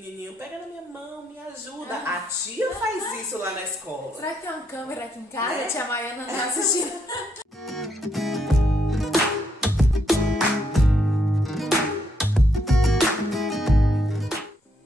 Menininho, pega na minha mão, me ajuda. A tia faz isso lá na escola. Será que tem uma câmera aqui em casa? A tia Maiana tá assistindo.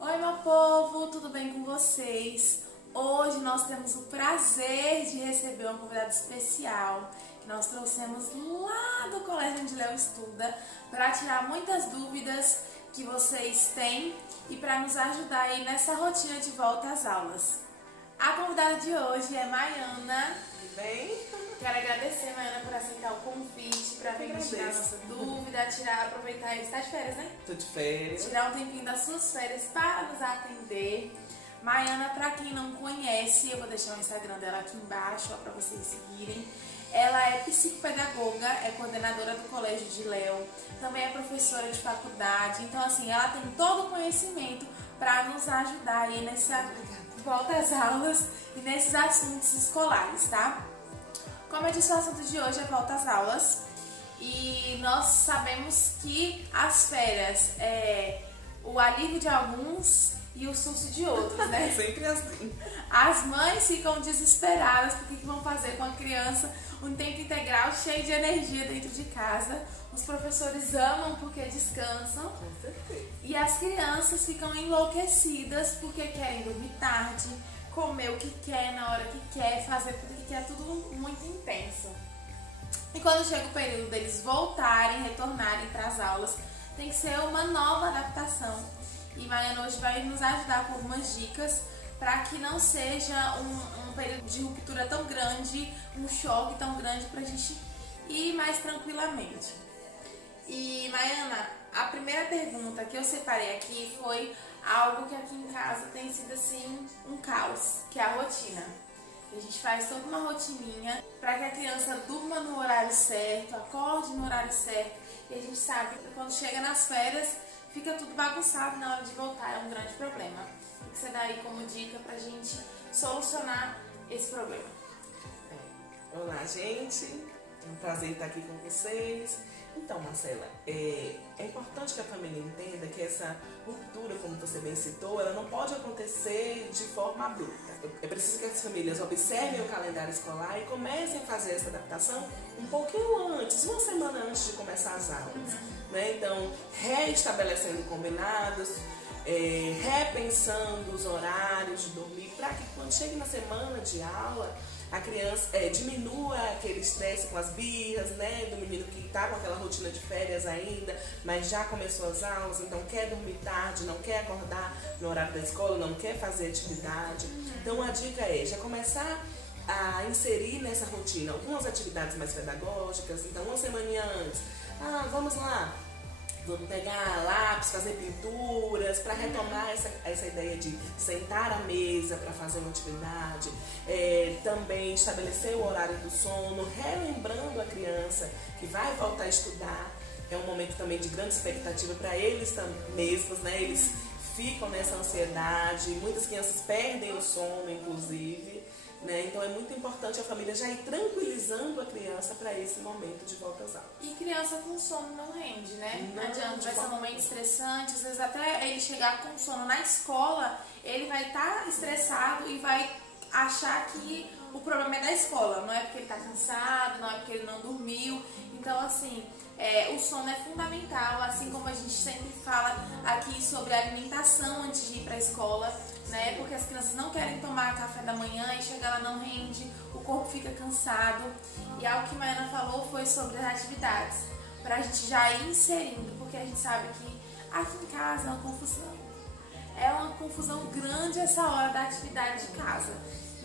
Oi, meu povo, tudo bem com vocês? Hoje nós temos o prazer de receber uma convidada especial que nós trouxemos lá do colégio onde Léo estuda para tirar muitas dúvidas que vocês têm e para nos ajudar aí nessa rotina de volta às aulas. A convidada de hoje é Maiana. Tudo bem? Quero agradecer, Maiana, por aceitar o convite para vir tirar nossa dúvida, aproveitar. Está de férias, né? Tô de férias. Tirar um tempinho das suas férias para nos atender. Maiana, para quem não conhece, eu vou deixar o Instagram dela aqui embaixo para vocês seguirem. Ela é psicopedagoga, é coordenadora do Colégio de Léo, também é professora de faculdade. Então, assim, ela tem todo o conhecimento para nos ajudar aí nessa volta às aulas e nesses assuntos escolares, tá? Como eu disse, o assunto de hoje é volta às aulas. E nós sabemos que as férias é o alívio de alguns e o susto de outros, né? Sempre assim. As mães ficam desesperadas porque que vão fazer com a criança um tempo integral cheio de energia dentro de casa. Os professores amam porque descansam. Com certeza. E as crianças ficam enlouquecidas porque querem dormir tarde, comer o que quer na hora que quer, fazer tudo que quer, tudo muito intenso. E quando chega o período deles voltarem, retornarem para as aulas, tem que ser uma nova adaptação. E Maiana hoje vai nos ajudar com algumas dicas para que não seja um período de ruptura tão grande, um choque tão grande, para a gente ir mais tranquilamente. E Maiana, a primeira pergunta que eu separei aqui foi algo que aqui em casa tem sido assim um caos, que é a rotina. A gente faz toda uma rotininha para que a criança durma no horário certo, acorde no horário certo, e a gente sabe que quando chega nas férias fica tudo bagunçado, na hora de voltar é um grande problema. O que você dá aí como dica pra gente solucionar esse problema? Olá, gente. É um prazer estar aqui com vocês. Então, Marcela, é importante que a família entenda que essa ruptura, como você bem citou, ela não pode acontecer de forma abrupta. É preciso que as famílias observem o calendário escolar e comecem a fazer essa adaptação um pouquinho antes, uma semana antes de começar as aulas. Né? Então, reestabelecendo combinados, repensando os horários de dormir, para que quando chegue na semana de aula, a criança diminua aquele estresse com as birras, né, do menino que está com aquela rotina de férias ainda, mas já começou as aulas, então quer dormir tarde, não quer acordar no horário da escola, não quer fazer atividade. Então a dica é já começar a inserir nessa rotina algumas atividades mais pedagógicas. Então uma semaninha antes, vamos lá, vamos pegar lápis, fazer pinturas, para retomar essa ideia de sentar à mesa para fazer uma atividade. Também estabelecer o horário do sono, relembrando a criança que vai voltar a estudar. É um momento também de grande expectativa para eles mesmos, né? Eles ficam nessa ansiedade, muitas crianças perdem o sono, inclusive. Né? Então é muito importante a família já ir tranquilizando a criança para esse momento de volta às aulas. E criança com sono não rende, né? Não adianta, vai ser um momento estressante, às vezes até ele chegar com sono na escola, ele vai estar estressado e vai achar que o problema é da escola, não é porque ele está cansado, não é porque ele não dormiu. Então, assim, o sono é fundamental, assim como a gente sempre fala aqui sobre a alimentação antes de ir para a escola, né? Porque as crianças não querem tomar café da manhã e chega lá não rende, o corpo fica cansado. E algo que a Maiana falou foi sobre as atividades, para a gente já ir inserindo, porque a gente sabe que aqui em casa é uma confusão. É uma confusão grande essa hora da atividade de casa.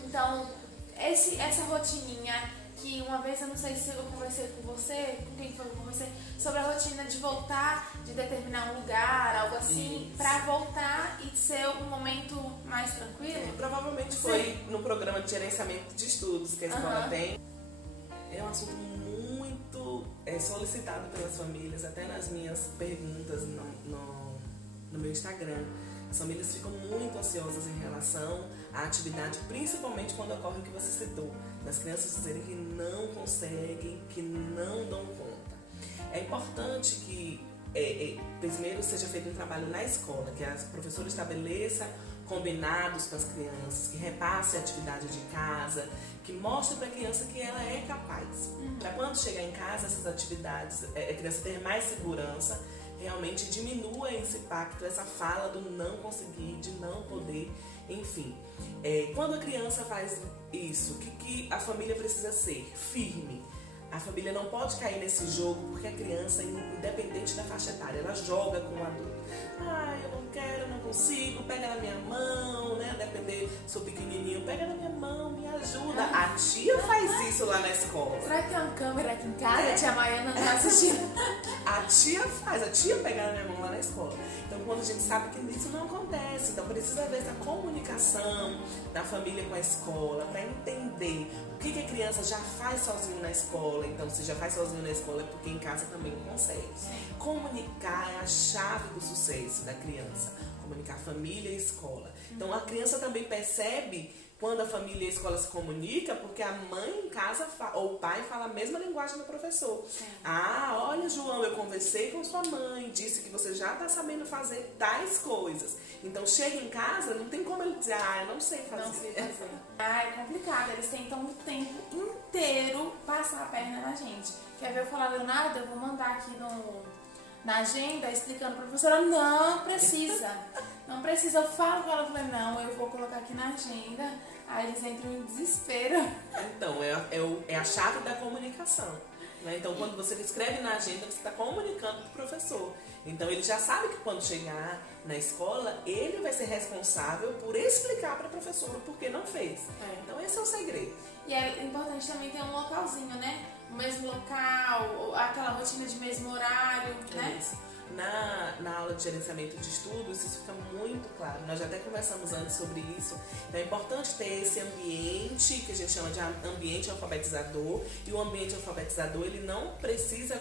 Então, essa rotininha que uma vez, eu não sei se eu conversei com você, com quem foi que eu conversei, sobre a rotina de voltar, de determinar um lugar, algo assim, para voltar e ser um momento mais tranquilo. Provavelmente foi no programa de gerenciamento de estudos que a escola tem. É um assunto muito solicitado pelas famílias, até nas minhas perguntas no meu Instagram. As famílias ficam muito ansiosas em relação à atividade, principalmente quando ocorre o que você citou, das crianças dizerem que não conseguem, que não dão conta. É importante que primeiro seja feito um trabalho na escola, que a professora estabeleça combinados com as crianças, que repasse a atividade de casa, que mostre para a criança que ela é capaz. Para quando chegar em casa, essas atividades, a criança ter mais segurança, realmente diminua esse impacto, essa fala do não conseguir, de não poder, enfim. Quando a criança faz isso, o que a família precisa ser? Firme. A família não pode cair nesse jogo, porque a criança, independente da faixa etária, ela joga com o adulto. Eu não quero, não consigo, pega na minha mão, né? Depender, sou pequenininho, pega na minha mão, me ajuda. A tia faz isso lá na escola. Será que tem uma câmera aqui em casa? A tia Maiana não tá assistindo. A tia faz, a tia pega na minha mão lá na escola. Então, quando a gente sabe que isso não acontece, então precisa haver essa comunicação da família com a escola, para entender o que a criança já faz sozinho na escola. Então, se já faz sozinho na escola, é porque em casa também consegue. Comunicar é a chave do sucesso da criança. Comunicar família e escola. Então, a criança também percebe quando a família e a escola se comunicam, porque a mãe em casa ou o pai fala a mesma linguagem do professor. Olha, João, eu conversei com sua mãe, disse que você já está sabendo fazer tais coisas. Então, chega em casa, não tem como ele dizer, eu não sei fazer. Não sei fazer. É complicado, eles tentam o tempo inteiro passar a perna na gente. Quer ver eu falar, Leonardo? Eu vou mandar aqui na agenda, explicando para a professora, não precisa. Não precisa, eu falo com ela, falei, não, eu vou colocar aqui na agenda. Aí eles entram em desespero. Então, é a chave da comunicação. Né? Então, quando você escreve na agenda, você está comunicando para o professor. Então, ele já sabe que quando chegar na escola, ele vai ser responsável por explicar para a professora por que não fez. Então, esse é o segredo. E é importante também ter um localzinho, né? O mesmo local, aquela rotina de mesmo horário, né? Isso. Na aula de gerenciamento de estudos, isso fica muito claro. Nós já até conversamos antes sobre isso. Então é importante ter esse ambiente, que a gente chama de ambiente alfabetizador. E o ambiente alfabetizador, ele não precisa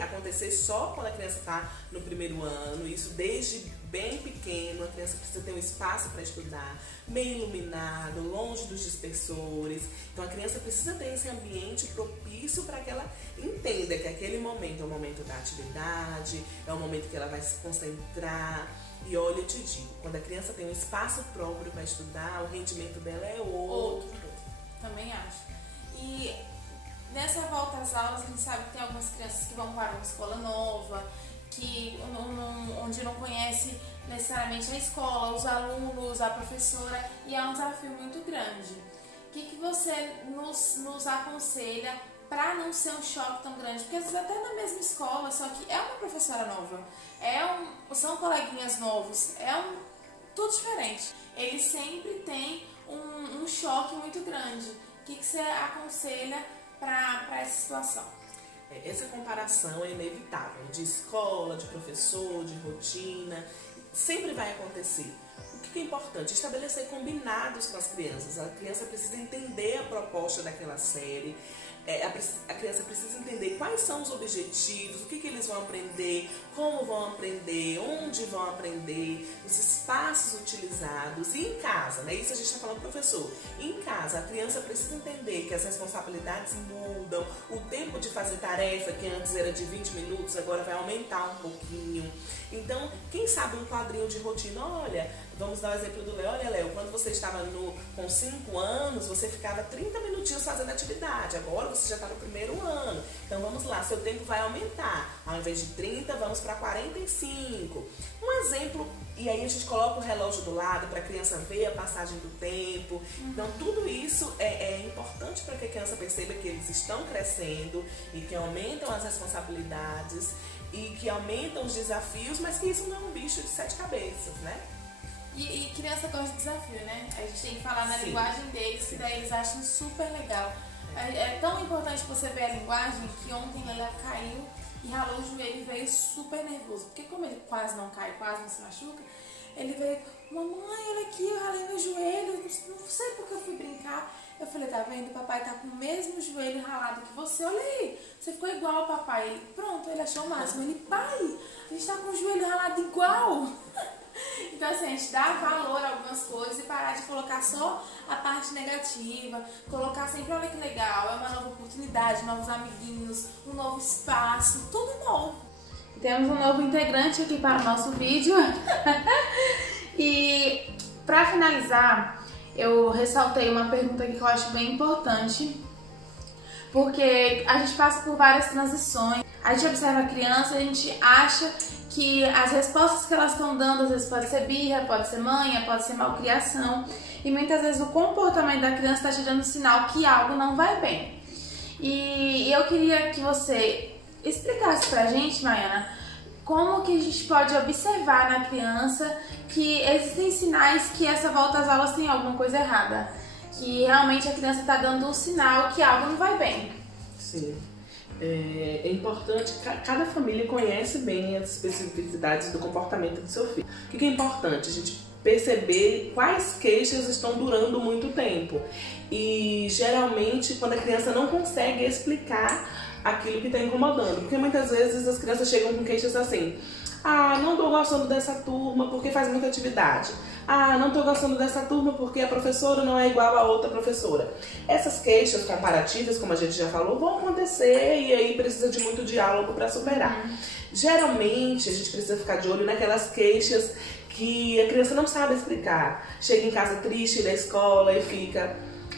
acontecer só quando a criança está no primeiro ano. Isso desde bem pequeno, a criança precisa ter um espaço para estudar, bem iluminado, longe dos dispersores. Então a criança precisa ter esse ambiente propício para que ela entenda que aquele momento é o momento da atividade, é o momento que ela vai se concentrar. E olha, eu te digo, quando a criança tem um espaço próprio para estudar, o rendimento dela é outro. Também acho. E nessa volta às aulas, a gente sabe que tem algumas crianças que vão para uma escola nova, onde não conhece necessariamente a escola, os alunos, a professora, e é um desafio muito grande. O que você nos aconselha para não ser um choque tão grande? Porque às vezes até na mesma escola, só que é uma professora nova, são coleguinhas novos, tudo diferente. Eles sempre têm um choque muito grande. O que você aconselha para essa situação? Essa comparação é inevitável, de escola, de professor, de rotina, sempre vai acontecer. O que é importante? Estabelecer combinados com as crianças. A criança precisa entender a proposta daquela série, a criança precisa entender quais são os objetivos, o que eles vão aprender, como vão aprender, onde vão aprender, os espaços utilizados. E em casa, né? Isso a gente está falando professor. Em casa, a criança precisa entender que as responsabilidades mudam, o tempo de fazer tarefa, que antes era de 20 minutos, agora vai aumentar um pouquinho. Então, quem sabe um quadrinho de rotina, olha, vamos dar o exemplo do Léo. Olha, Léo, quando você estava com 5 anos, você ficava 30 minutinhos fazendo atividade. Agora você já está no primeiro ano. Então, vamos lá, seu tempo vai aumentar. Ao invés de 30, vamos para 45. Um exemplo, e aí a gente coloca o relógio do lado para a criança ver a passagem do tempo. Então, tudo isso é importante para que a criança perceba que eles estão crescendo e que aumentam as responsabilidades e que aumentam os desafios, mas que isso não é um bicho de 7 cabeças, né? E criança gosta de desafio, né? A gente tem que falar na linguagem deles, que daí eles acham super legal. É tão importante você ver a linguagem que ontem ela caiu e ralou o joelho e veio super nervoso. Porque como ele quase não cai, quase não se machuca, ele veio, mamãe, olha aqui, eu ralei meu joelho, não sei porque eu fui brincar. Eu falei, tá vendo, o papai tá com o mesmo joelho ralado que você, olha aí, você ficou igual ao papai. Ele, pronto, ele achou o máximo. Ele, pai, a gente tá com o joelho ralado igual. Então assim, a gente dá valor a algumas coisas e parar de colocar só a parte negativa, colocar sempre, olha que legal, é uma nova oportunidade, novos amiguinhos, um novo espaço, tudo novo. temos um novo integrante aqui para o nosso vídeo. E para finalizar, eu ressaltei uma pergunta aqui que eu acho bem importante, porque a gente passa por várias transições, a gente observa a criança, a gente acha que as respostas que elas estão dando, às vezes pode ser birra, pode ser manha, pode ser malcriação, e muitas vezes o comportamento da criança está te dando sinal que algo não vai bem. E eu queria que você explicasse pra gente, Maiana, como que a gente pode observar na criança que existem sinais que essa volta às aulas tem alguma coisa errada, que realmente a criança está dando um sinal que algo não vai bem. Sim. É importante, cada família conhece bem as especificidades do comportamento do seu filho. O que é importante? A gente perceber quais queixas estão durando muito tempo. E geralmente quando a criança não consegue explicar aquilo que está incomodando. Porque muitas vezes as crianças chegam com queixas assim: ah, não estou gostando dessa turma porque faz muita atividade. Ah, não estou gostando dessa turma porque a professora não é igual a outra professora. Essas queixas comparativas, como a gente já falou, vão acontecer e aí precisa de muito diálogo para superar. Geralmente a gente precisa ficar de olho naquelas queixas que a criança não sabe explicar. Chega em casa triste da escola e fica: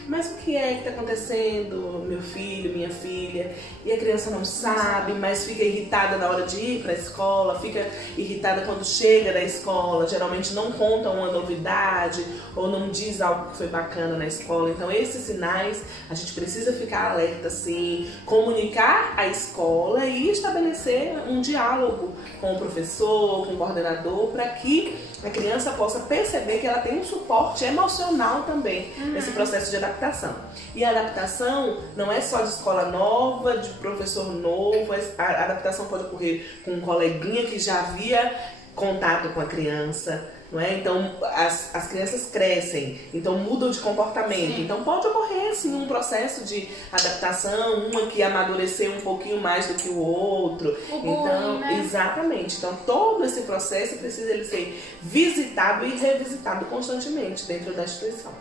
mas o que é que está acontecendo, meu filho, minha filha? E a criança não sabe, mas fica irritada na hora de ir para a escola, fica irritada quando chega da escola, geralmente não conta uma novidade ou não diz algo que foi bacana na escola. Então esses sinais a gente precisa ficar alerta sim, comunicar à escola e estabelecer um diálogo com o professor, com o coordenador, para que a criança possa perceber que ela tem um suporte emocional também nesse processo de adaptação. E a adaptação não é só de escola nova, de professor novo, a adaptação pode ocorrer com um coleguinha que já havia contato com a criança, não é? Então as crianças crescem, então mudam de comportamento. Sim. Então pode ocorrer assim um processo de adaptação, uma que amadureceu um pouquinho mais do que o outro. Então, né? Exatamente. Então todo esse processo precisa ele ser visitado e revisitado constantemente dentro da instituição.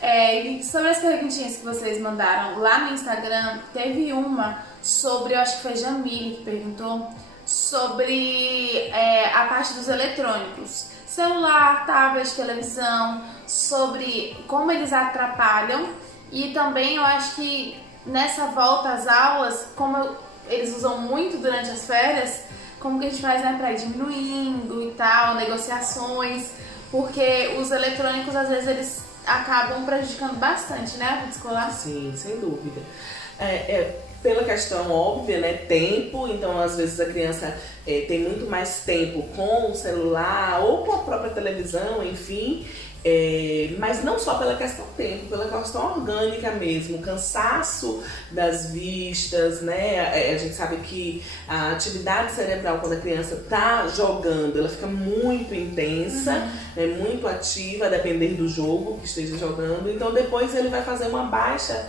E sobre as perguntinhas que vocês mandaram lá no Instagram, teve uma sobre, eu acho que foi Jamile que perguntou, sobre a parte dos eletrônicos, celular, tablet, televisão, sobre como eles atrapalham. E também eu acho que nessa volta às aulas, como eles usam muito durante as férias, como que a gente faz, né, para ir diminuindo e tal, negociações, porque os eletrônicos às vezes eles acabam prejudicando bastante, né, a vida escolar? Sim, sem dúvida. Pela questão óbvia, né, tempo, então às vezes a criança tem muito mais tempo com o celular ou com a própria televisão, enfim, mas não só pela questão tempo, pela questão orgânica mesmo, cansaço das vistas, né? A gente sabe que a atividade cerebral quando a criança está jogando, ela fica muito intensa, né, muito ativa, a depender do jogo que esteja jogando, então depois ele vai fazer uma baixa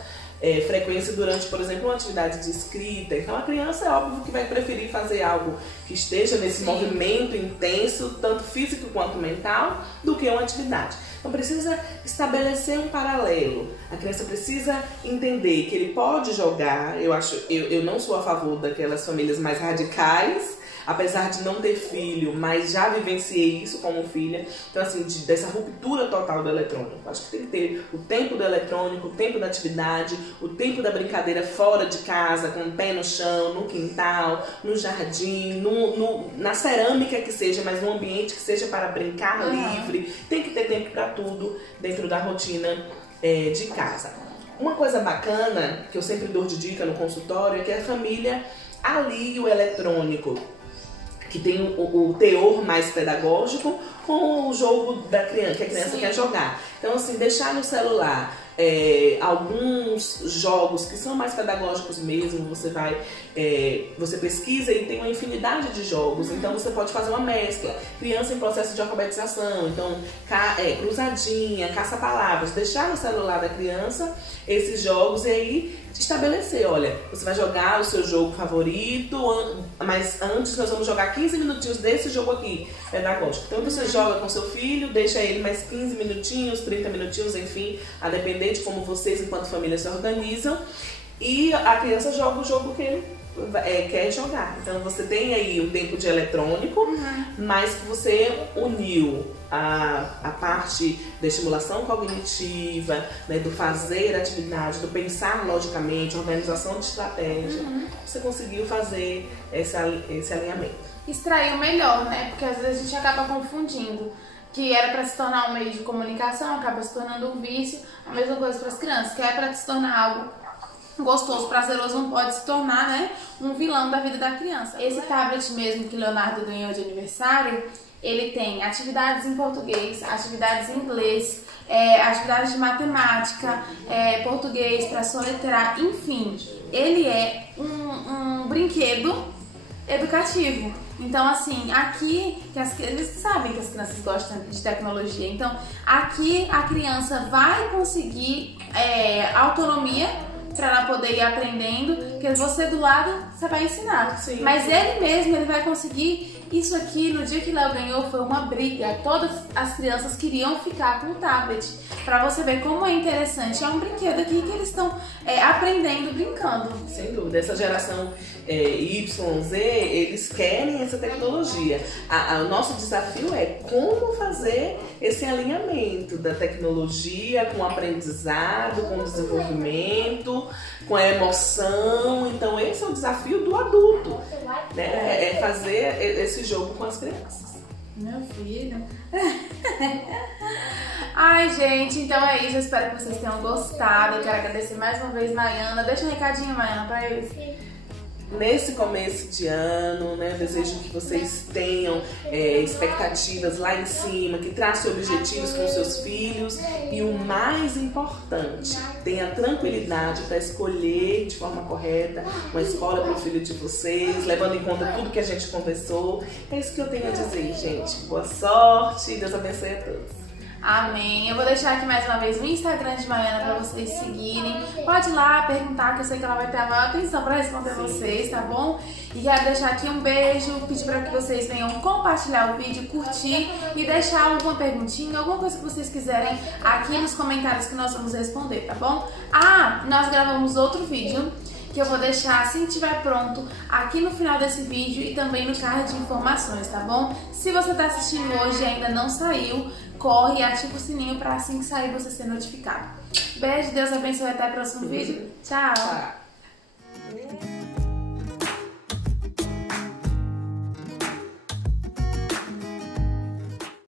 frequência durante, por exemplo, uma atividade de escrita. Então a criança é óbvio que vai preferir fazer algo que esteja nesse movimento intenso, tanto físico quanto mental, do que uma atividade. Então precisa estabelecer um paralelo. A criança precisa entender que ele pode jogar. Eu não sou a favor daquelas famílias mais radicais, apesar de não ter filho, mas já vivenciei isso como filha. Então assim, dessa ruptura total do eletrônico. Acho que tem que ter o tempo do eletrônico, o tempo da atividade, o tempo da brincadeira fora de casa, com o pé no chão, no quintal, no jardim, na cerâmica que seja, mas num ambiente que seja para brincar livre. Tem que ter tempo para tudo dentro da rotina de casa. Uma coisa bacana, que eu sempre dou de dica no consultório, é que a família alie o eletrônico, que tem o teor mais pedagógico, com o jogo da criança, que a criança quer jogar. Então, assim, deixar no celular alguns jogos que são mais pedagógicos mesmo, você pesquisa e tem uma infinidade de jogos, então você pode fazer uma mescla. Criança em processo de alfabetização, então cruzadinha, caça-palavras, deixar no celular da criança esses jogos e aí estabelecer, olha, você vai jogar o seu jogo favorito, mas antes nós vamos jogar 15 minutinhos desse jogo aqui, pedagógico. Então você joga com seu filho, deixa ele mais 15 minutinhos, 30 minutinhos, enfim, a depender de como vocês enquanto família se organizam, e a criança joga o jogo que ele quer jogar. Então você tem aí um tempo de eletrônico, mas que você uniu a parte da estimulação cognitiva, né, do fazer atividade, do pensar logicamente, organização de estratégia. Você conseguiu fazer esse alinhamento. Extrair o melhor, né? Porque às vezes a gente acaba confundindo. Que era para se tornar um meio de comunicação, acaba se tornando um vício. A mesma coisa para as crianças, que é para se tornar algo gostoso, prazeroso, não pode se tornar, né, um vilão da vida da criança. Esse tablet mesmo que o Leonardo ganhou de aniversário, ele tem atividades em português, atividades em inglês, atividades de matemática, português para soletrar, enfim. Ele é um brinquedo educativo. Então, assim, aqui, eles sabem que as crianças gostam de tecnologia, então aqui a criança vai conseguir autonomia para ela poder ir aprendendo, porque você do lado, você vai ensinar. Sim. Mas ele mesmo, ele vai conseguir. Isso aqui, no dia que Léo ganhou, foi uma briga. Todas as crianças queriam ficar com o tablet. Pra você ver como é interessante. É um brinquedo aqui que eles estão aprendendo, brincando. Sem dúvida. Essa geração Y, Z, eles querem essa tecnologia. O nosso desafio é como fazer esse alinhamento da tecnologia com o aprendizado, com o desenvolvimento, com a emoção. Então esse é o desafio do adulto, né? É fazer esse jogo com as crianças. Meu filho. Ai, gente, então é isso. Eu espero que vocês tenham gostado. Eu quero agradecer mais uma vez, Maiana. Deixa um recadinho, Maiana, pra eles. Nesse começo de ano, né, eu desejo que vocês tenham expectativas lá em cima, que tracem objetivos com seus filhos e o mais importante, tenha tranquilidade para escolher de forma correta uma escola para o filho de vocês, levando em conta tudo que a gente conversou. É isso que eu tenho a dizer, gente. Boa sorte e Deus abençoe a todos. Amém. Eu vou deixar aqui mais uma vez o Instagram de Maiana para vocês seguirem. Pode ir lá perguntar, que eu sei que ela vai ter a maior atenção para responder vocês, tá bom? E quero deixar aqui um beijo, pedir para que vocês venham compartilhar o vídeo, curtir e deixar alguma perguntinha, alguma coisa que vocês quiserem aqui nos comentários que nós vamos responder, tá bom? Nós gravamos outro vídeo que eu vou deixar, assim que estiver pronto, aqui no final desse vídeo e também no card de informações, tá bom? Se você tá assistindo hoje e ainda não saiu, corre e ativa o sininho para assim que sair você ser notificado. Beijo, Deus abençoe, até o próximo vídeo. Tchau!